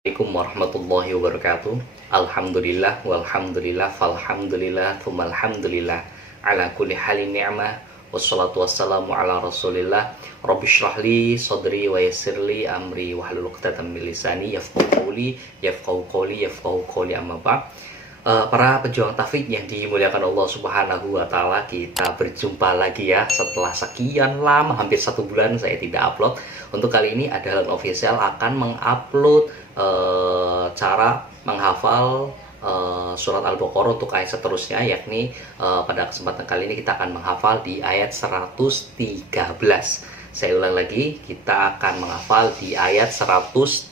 Assalamualaikum warahmatullahi wabarakatuh. Alhamdulillah walhamdulillah falhamdulillah thummalhamdulillah ala kulli halin ni'mah wassalatu wassalamu ala rasulillah rabbi shrahli sadri wa yassirli amri wahlul 'uqdatam min lisani yafqahu qawli amma ba'd. Para pejuang tauhid yang dimuliakan Allah Subhanahu wa taala, kita berjumpa lagi ya setelah sekian lama, hampir 1 bulan saya tidak upload. Untuk kali ini adalah official akan mengupload cara menghafal surat Al-Baqarah untuk ayat seterusnya, yakni pada kesempatan kali ini kita akan menghafal di ayat 113. Saya ulang lagi, kita akan menghafal di ayat 113.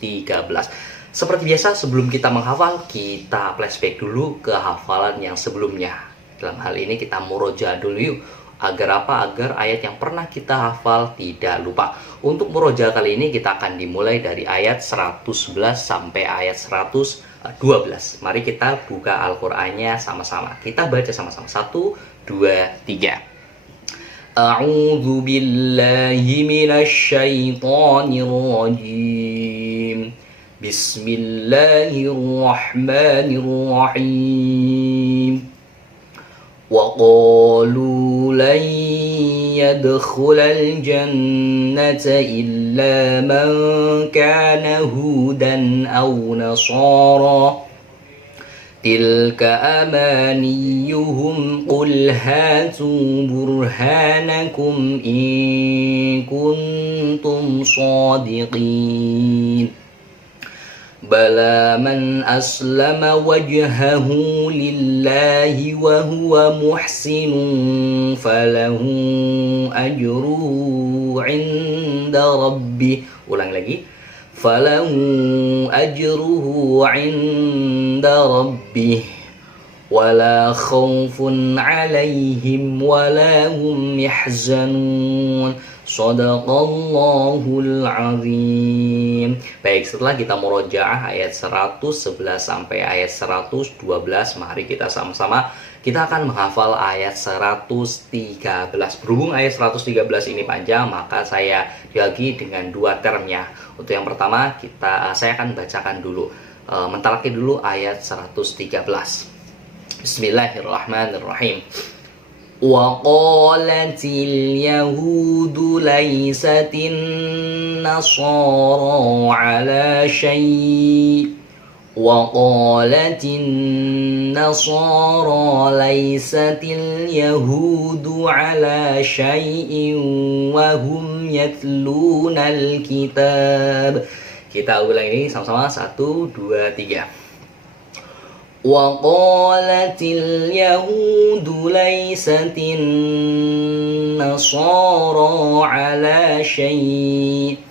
Seperti biasa, sebelum kita menghafal, kita flashback dulu ke hafalan yang sebelumnya. Dalam hal ini kita murojaah dulu yuk. Agar apa? Agar ayat yang pernah kita hafal tidak lupa. Untuk murojaah kali ini kita akan dimulai dari ayat 111 sampai ayat 112. Mari kita buka Al-Qur'annya sama-sama. Kita baca sama-sama. 1, 2, 3. A'udzu billahi minasyaitonir rajim. Bismillahirrahmanirrahim. Wa qalu lan yadkhulal jannata illa man kana hudan aw nasara tilka amaniyuhum qul hatu burhanakum in kuntum shadiqin. Bala man aslama wajhahu lillahi wa huwa muhsinun falahu ajruhu 'inda rabbih. Ulang lagi. Falahu ajruhu 'inda rabbih wala khaufun 'alaihim wala hum yahzanun. Shadaqallahul azim. Baik, setelah kita murojaah ayat 111 sampai ayat 112, mari kita sama-sama kita akan menghafal ayat 113. Berhubung ayat 113 ini panjang, maka saya dibagi dengan 2 termnya. Untuk yang pertama, saya akan bacakan dulu, mentalaki dulu ayat 113. Bismillahirrahmanirrahim. وقالت اليهود ليست النصارى على شيء وقالت النصارى ليست اليهود على شيء وهم يتلون الكتاب. Kita ulang ini sama-sama. 1, 2, 3. وقالت اليهود ليست النصارى على شيء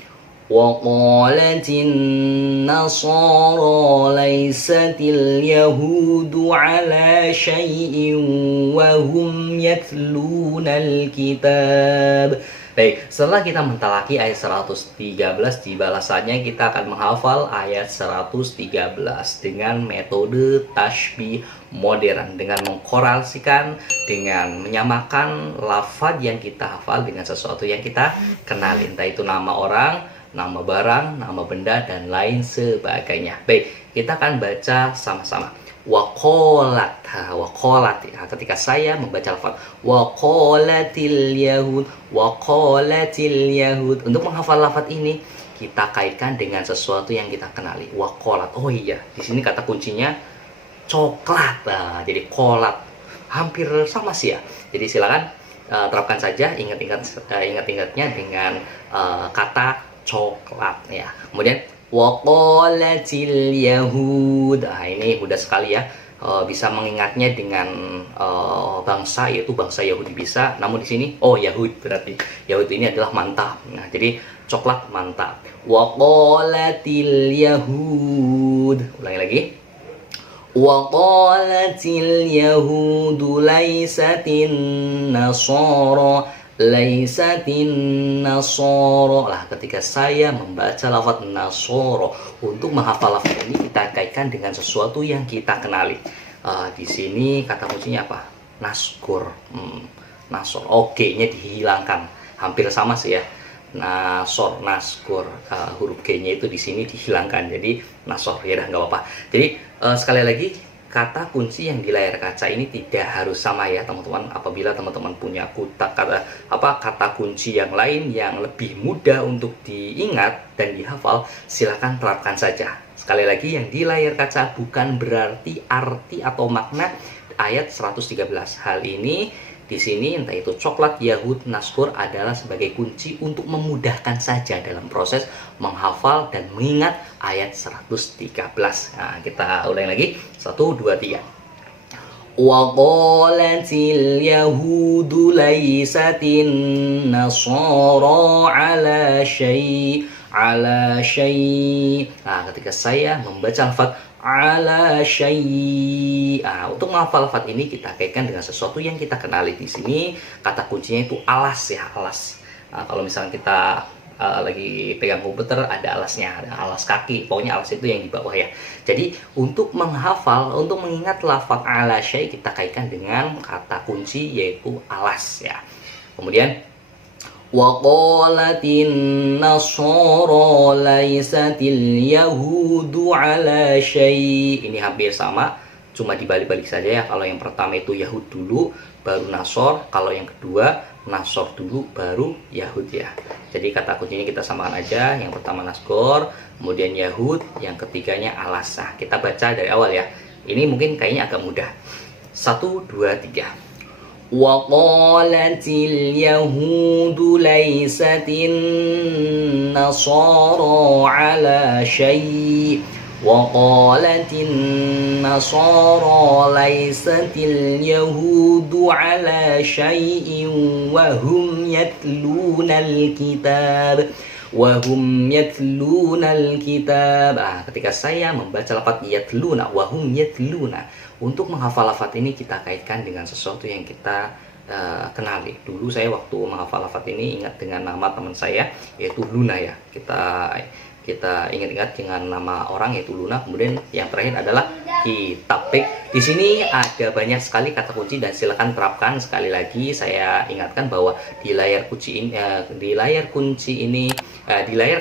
وقالت النصارى ليست اليهود على شيء وهم يتلون الكتاب. Baik, setelah kita mentalaki ayat 113, di balasannya kita akan menghafal ayat 113 dengan metode tasbih modern, dengan mengkorelasikan, dengan menyamakan lafaz yang kita hafal dengan sesuatu yang kita kenali, entah itu nama orang, nama barang, nama benda, dan lain sebagainya. Baik, kita akan baca sama-sama. Waqalat, ya, ketika saya membaca lafaz waqalatil yahud. Untuk menghafal lafaz ini kita kaitkan dengan sesuatu yang kita kenali. Waqalat, oh iya, di sini kata kuncinya coklat. Nah, jadi qolat hampir sama sih ya. Jadi silakan terapkan saja, ingat-ingatnya dengan kata coklat ya. Kemudian waqalatil yahud. Nah, ini mudah sekali ya. Bisa mengingatnya dengan bangsa, yaitu bangsa Yahudi bisa. Namun di sini Yahud, berarti Yahud ini adalah manta. Nah, jadi coklat manta. Waqalatil yahud. Ulangi lagi. Waqalatil yahud laisatin nasara laisatin nasoro. Lah, ketika saya membaca lafaz nasoro, untuk menghafal lafaz ini kita kaitkan dengan sesuatu yang kita kenali. Di sini kata kuncinya apa? Naskur. Nasor. Oke-nya dihilangkan. Hampir sama sih ya. nasor, naskur, huruf G-nya itu di sini dihilangkan, jadi nasor, ya udah nggak apa-apa. Jadi sekali lagi, kata kunci yang di layar kaca ini tidak harus sama ya teman-teman. Apabila teman-teman punya kata kunci yang lain yang lebih mudah untuk diingat dan dihafal, silakan terapkan saja. Sekali lagi, yang di layar kaca bukan berarti arti atau makna ayat 113. Hal ini di sini, entah itu coklat, yahud, naskur, adalah sebagai kunci untuk memudahkan saja dalam proses menghafal dan mengingat ayat 113. Nah, kita ulangi lagi. 1, 2, 3. Wa qalatil yahudu laysatin nasara ala syai. Nah, ketika saya membaca lafaz ala syai'. Untuk menghafal lafaz ini kita kaitkan dengan sesuatu yang kita kenali. Di sini kata kuncinya itu alas ya, alas. Kalau misalnya kita lagi pegang komputer, ada alasnya, ada alas kaki, pokoknya alas itu yang di bawah ya. Jadi untuk menghafal, untuk mengingat lafaz ala syai', kita kaitkan dengan kata kunci yaitu alas ya. Kemudian wa qalatin nasara laysatil yahudu ala syai'. Ini hampir sama, cuma dibalik-balik saja ya. Kalau yang pertama itu Yahud dulu, baru Nasor. Kalau yang kedua Nasor dulu, baru Yahud ya. Jadi kata kuncinya kita samakan aja. Yang pertama Nasgor, kemudian Yahud, yang ketiganya alas. Nah, kita baca dari awal ya. Ini mungkin kayaknya agak mudah. 1, 2, 3. Wa qalatil yahudu laysatin nasara ala syai'. Wa qalatin nasara laysatil yahudu ala syai'in wa hum yatlunal kitab. Wahum yatlunal kitab. Ketika saya membaca lafaz yatluna, wahum yatluna, untuk menghafal lafaz ini kita kaitkan dengan sesuatu yang kita kenali. Dulu saya waktu menghafal lafaz ini ingat dengan nama teman saya yaitu Luna ya. Kita ingat-ingat dengan nama orang yaitu Luna. Kemudian yang terakhir adalah kitab. Di sini ada banyak sekali kata kunci dan silakan terapkan. Sekali lagi saya ingatkan bahwa di layar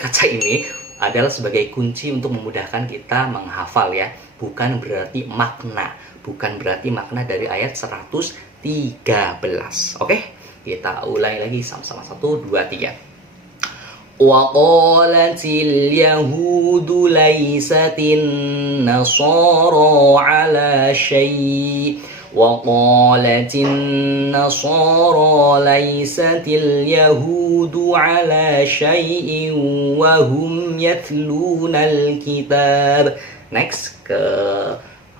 kaca ini adalah sebagai kunci untuk memudahkan kita menghafal ya. Bukan berarti makna dari ayat 113. Oke? Kita ulangi lagi sama-sama. 1, 2, 3. Wa qalatil yahudu laysatin nasara ala syai'. Wa qalatin nasara laysatil yahudu ala syai'in wa hum yatlunal kitab. Next ke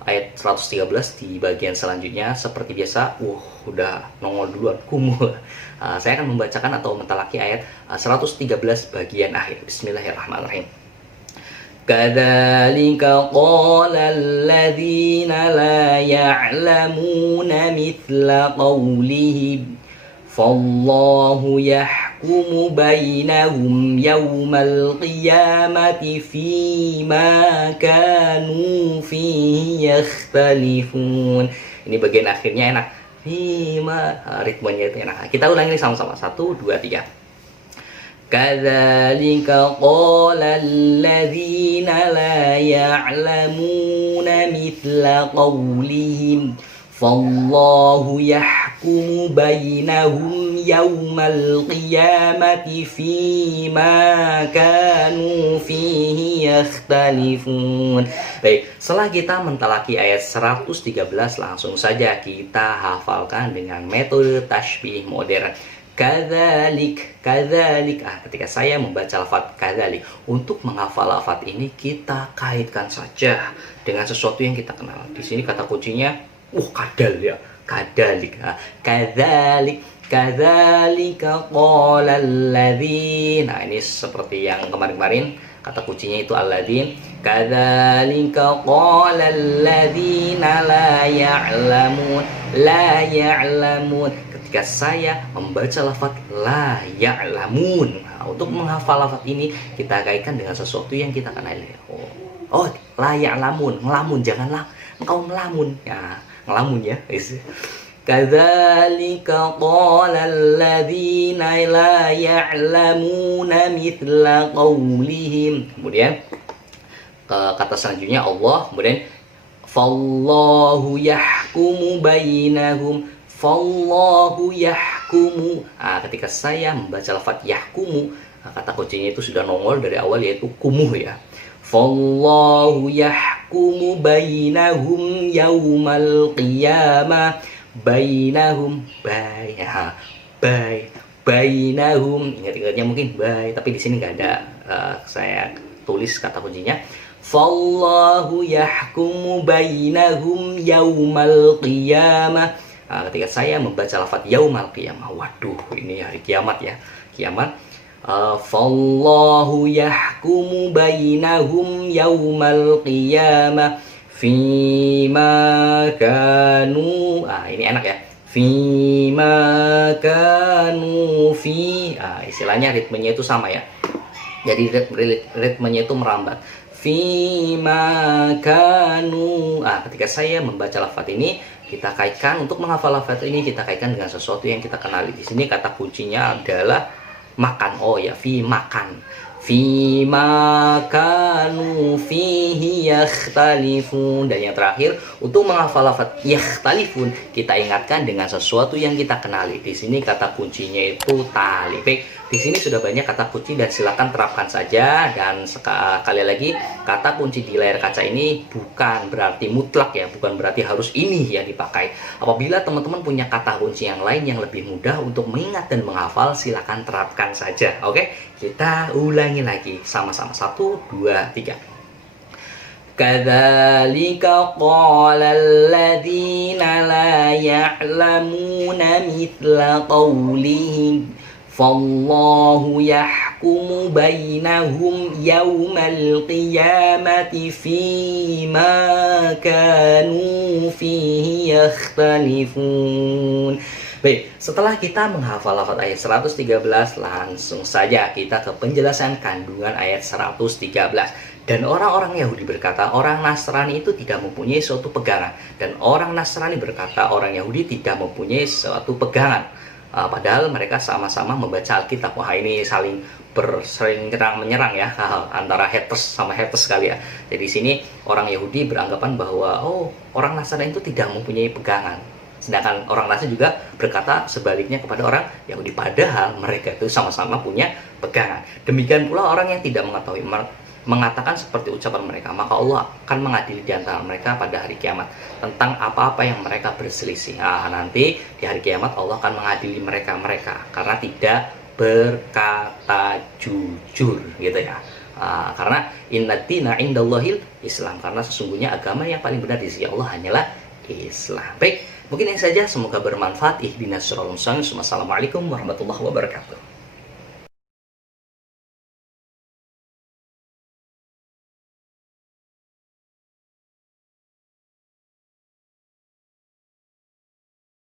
ayat 113 di bagian selanjutnya. Seperti biasa, udah nongol duluan, kumul. Saya akan membacakan atau mentalaki ayat 113 bagian akhir. Bismillahirrahmanirrahim. Kadzalika qala alladzina la ya'lamuna mithla qawlihim fallahu yahkumu bainahum yawmal qiyamati fima kanu fihi yakhtalifun. Ini bagian akhirnya enak. Ritmenya itu enak. Kita ulangi sama-sama. 1, 2, 3. Kadzalika qala alladzina la ya'lamuna mithla qawlihim fallahu yahkumu bainahum yawmal qiyamati fima kanu fihi yakhtalifun. Baik, setelah kita mentalaki ayat 113, langsung saja kita hafalkan dengan metode tasbih modern. Kadzalik. Ketika saya membaca lafaz kadzalik, untuk menghafal lafaz ini kita kaitkan saja dengan sesuatu yang kita kenal. Di sini kata kuncinya kadal ya. Kadzalik. Kadzalika qala alladzin. Nah, ini seperti yang kemarin-kemarin, kata kuncinya itu alladzin. Kadzalika qala alladzina la ya'lamun. Ketika saya membaca lafaz la ya'lamun, untuk menghafal lafaz ini kita kaitkan dengan sesuatu yang kita kenali. La ya'lamun, ngelamun, janganlah engkau melamun. Ya, ngelamun ya. Kadzalika qala alladzina la ya'lamuna mithla qawlihim. Kemudian kata selanjutnya Allah, kemudian fallahu yahkumu bainahum, fallahu yahkumu. Ketika saya membaca lafaz yahkumu, kata kuncinya itu sudah nongol dari awal, yaitu kumuh ya. Fallahu yahkumu bainahum yaumal qiyamah. Bainahum, bainahum, ingat-ingatnya mungkin tapi di sini nggak ada. Saya tulis kata kuncinya, fallahu yahkumu bainahum yaumal qiyamah. Ketika saya membaca lafaz yaumal qiyamah, waduh, ini hari kiamat ya, kiamat. Fallahu yahkumu bainahum yaumal qiyamah fima kanu. Ini enak ya, fima kanu fi. Istilahnya ritmenya itu sama ya, jadi ritmenya itu merambat. Fima kanu. Ketika saya membaca lafaz ini, kita kaitkan, untuk menghafal lafaz ini kita kaitkan dengan sesuatu yang kita kenali. Di sini kata kuncinya adalah makan. Oh ya, fi makan. Fi makanu fihi yakhtalifun. Dan yang terakhir, untuk menghafal lafaz yakhtalifun, kita ingatkan dengan sesuatu yang kita kenali. Di sini kata kuncinya itu tali. Baik, di sini sudah banyak kata kunci dan silakan terapkan saja. Dan sekali lagi, kata kunci di layar kaca ini bukan berarti mutlak ya, bukan berarti harus ini yang dipakai. Apabila teman-teman punya kata kunci yang lain yang lebih mudah untuk mengingat dan menghafal, silakan terapkan saja. Oke, kita ulangi lagi sama-sama. 1, 2, 3. Kadzalika qala alladzina la ya'lamuna mithla qawlihim fallahu yahkumu bainahum yaumal qiyamati fima kanu fihi yakhtalifun. Baik, setelah kita menghafal lafaz ayat 113, langsung saja kita ke penjelasan kandungan ayat 113. Dan orang-orang Yahudi berkata, orang Nasrani itu tidak mempunyai suatu pegangan. Dan orang Nasrani berkata, orang Yahudi tidak mempunyai suatu pegangan. Padahal mereka sama-sama membaca Alkitab. Wah, ini saling menyerang ya, antara haters sama haters kali ya. Jadi di sini orang Yahudi beranggapan bahwa orang Nasrani itu tidak mempunyai pegangan. Sedangkan orang Nasrani juga berkata sebaliknya kepada orang Yahudi, padahal mereka itu sama-sama punya pegangan. Demikian pula orang yang tidak mengetahui mengatakan seperti ucapan mereka, maka Allah akan mengadili di antara mereka pada hari kiamat tentang apa-apa yang mereka berselisih. Nanti di hari kiamat Allah akan mengadili mereka karena tidak berkata jujur, gitu ya. Karena innaddina indallahil Islam, karena sesungguhnya agama yang paling benar di sisi Allah hanyalah Islam. Baik, mungkin ini saja, semoga bermanfaat. Ihdinas siratal mustaqim. Wassalamualaikum warahmatullahi wabarakatuh.